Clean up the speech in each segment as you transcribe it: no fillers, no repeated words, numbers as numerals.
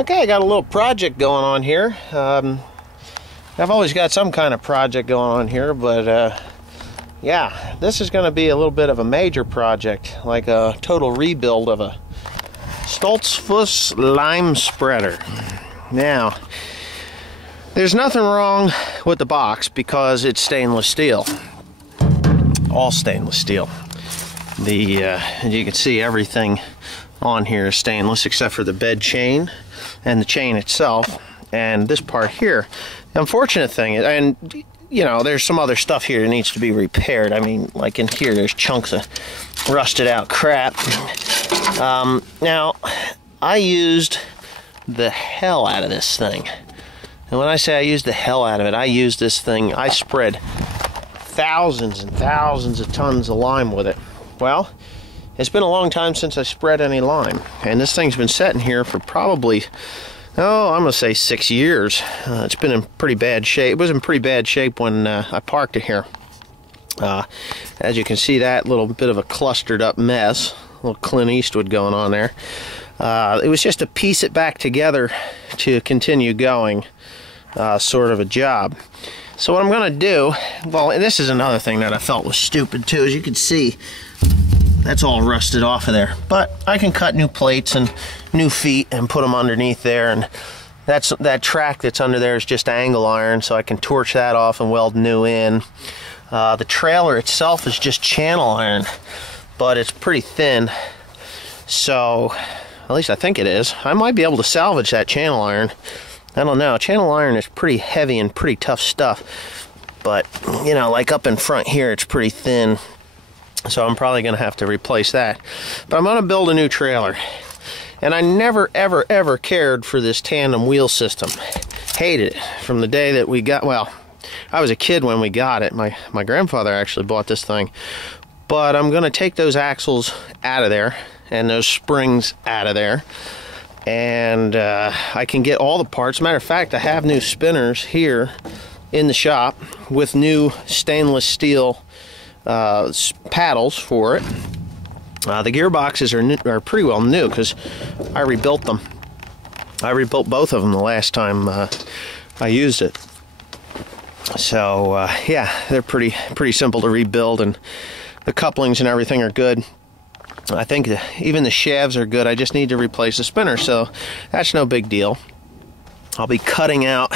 Okay, I got a little project going on here. I've always got some kind of project going on here, but yeah, this is going to be a little bit of a major project, like a total rebuild of a Stoltzfus lime spreader. Now, there's nothing wrong with the box because it's stainless steel, all stainless steel. As you can see, everything on here is stainless except for the bed chain and the chain itself and this part here. The unfortunate thing is, and you know, there's some other stuff here that needs to be repaired. I mean, like in here, there's chunks of rusted out crap. Now, I used the hell out of this thing. And when I say I used the hell out of it, I used this thing, I spread thousands and thousands of tons of lime with it. Well, it's been a long time since I spread any lime, and this thing's been sitting here for probably, I'm gonna say 6 years. It's been in pretty bad shape. It was in pretty bad shape when I parked it here. As you can see, that little bit of a clustered up mess, a little Clint Eastwood going on there. It was just to piece it back together to continue going, sort of a job. So what I'm gonna do, well, and this is another thing that I felt was stupid too. As you can see, that's all rusted off of there, but I can cut new plates and new feet and put them underneath there, and that track that's under there is just angle iron, so I can torch that off and weld new in. The trailer itself is just channel iron, but it's pretty thin, so at least I think it is. I might be able to salvage that channel iron. I don't know. Channel iron is pretty heavy and pretty tough stuff, but you know, like up in front here, it's pretty thin. So I'm probably going to have to replace that. But I'm going to build a new trailer. And I never, ever, ever cared for this tandem wheel system. Hated it from the day that we got, well, I was a kid when we got it. My grandfather actually bought this thing. But I'm going to take those axles out of there and those springs out of there. And I can get all the parts. Matter of fact, I have new spinners here in the shop with new stainless steel paddles for it. The gearboxes are pretty well new because I rebuilt them. I rebuilt both of them the last time I used it. So yeah, they're pretty simple to rebuild, and the couplings and everything are good. I think even the shafts are good. I just need to replace the spinner, so that's no big deal. I'll be cutting out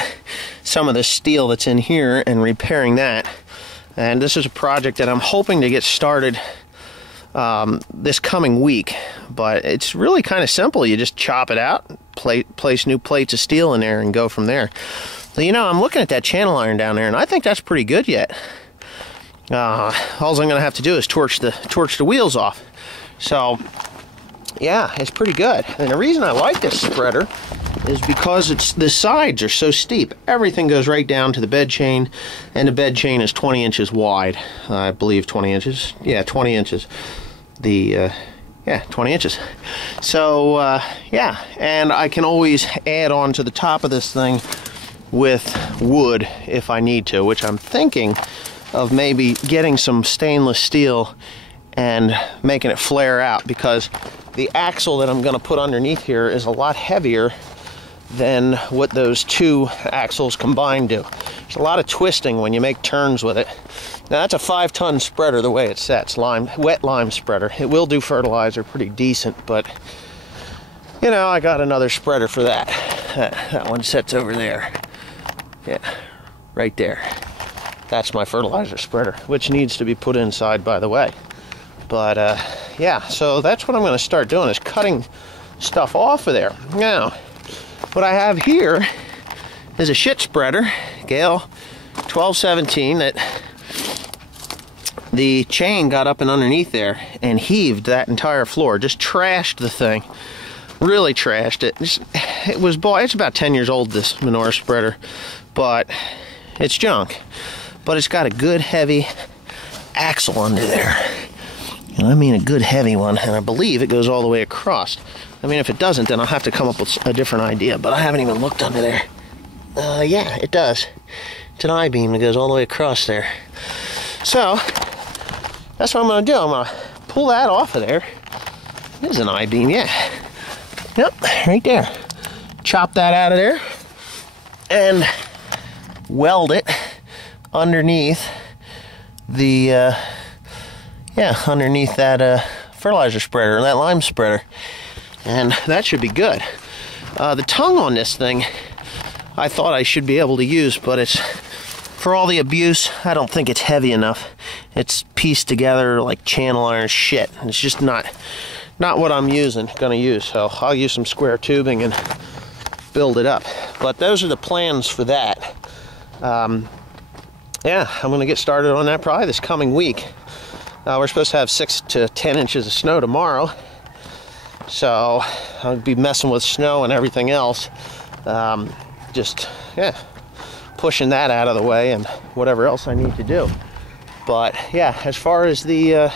some of the steel that's in here and repairing that. And this is a project that I'm hoping to get started this coming week. But it's really kind of simple. You just chop it out, place new plates of steel in there, and go from there. So, you know, I'm looking at that channel iron down there, and I think that's pretty good yet. All I'm going to have to do is torch the wheels off. So, yeah, it's pretty good. And the reason I like this spreader is because the sides are so steep. Everything goes right down to the bed chain, and the bed chain is 20 inches wide. I believe 20 inches. Yeah, 20 inches. Yeah, 20 inches. So, yeah, and I can always add on to the top of this thing with wood if I need to, which I'm thinking of maybe getting some stainless steel and making it flare out, because the axle that I'm going to put underneath here is a lot heavier than what those two axles combined do. There's a lot of twisting when you make turns with it. Now that's a 5-ton spreader the way it sets, wet lime spreader. It will do fertilizer pretty decent, but you know, I got another spreader for that. That one sets over there. Yeah, right there. That's my fertilizer spreader, which needs to be put inside, by the way. But yeah, so that's what I'm going to start doing, is cutting stuff off of there. Now, what I have here is a shit spreader, Gale 1217, that the chain got up and underneath there and heaved that entire floor, just trashed the thing, really trashed it. It's about 10 years old, this manure spreader, but it's junk. But it's got a good heavy axle under there. And I mean a good heavy one, and I believe it goes all the way across. I mean, if it doesn't, then I'll have to come up with a different idea, but I haven't even looked under there. Yeah, it does. It's an I-beam that goes all the way across there. So, that's what I'm going to do. I'm going to pull that off of there. There's an I-beam, yeah. Yep, right there. chop that out of there and weld it underneath the underneath that fertilizer spreader, that lime spreader, and that should be good. The tongue on this thing I thought I should be able to use, but it's, for all the abuse, I don't think it's heavy enough. It's pieced together like channel iron shit. It's just not what I'm gonna use. So I'll use some square tubing and build it up. But those are the plans for that. Yeah, I'm gonna get started on that probably this coming week. We're supposed to have 6 to 10 inches of snow tomorrow, so I'll be messing with snow and everything else. Just pushing that out of the way and whatever else I need to do. But yeah, as far as the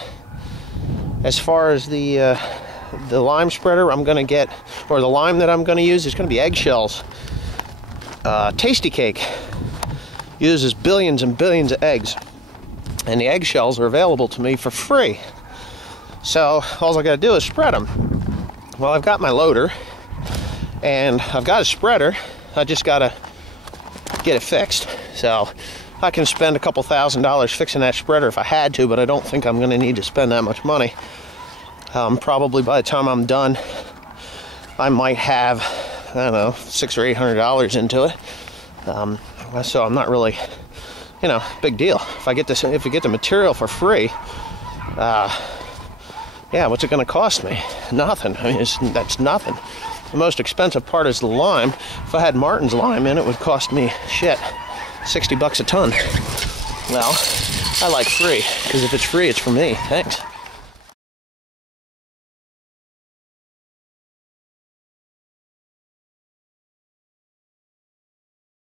lime spreader I'm gonna get, or the lime that I'm gonna use, is gonna be eggshells. Tasty Cake uses billions and billions of eggs, and the eggshells are available to me for free. So all I gotta do is spread them. Well, I've got my loader and I've got a spreader. I just gotta get it fixed. So I can spend a couple $1,000s fixing that spreader if I had to, but I don't think I'm gonna need to spend that much money. Probably by the time I'm done, I might have, I don't know, $600 or $800 into it. So I'm not really, big deal. If I get the material for free, yeah, what's it going to cost me? Nothing. I mean, that's nothing. The most expensive part is the lime. If I had Martin's lime in, it would cost me, shit, $60 a ton. Well, I like free, because if it's free, it's for me. Thanks.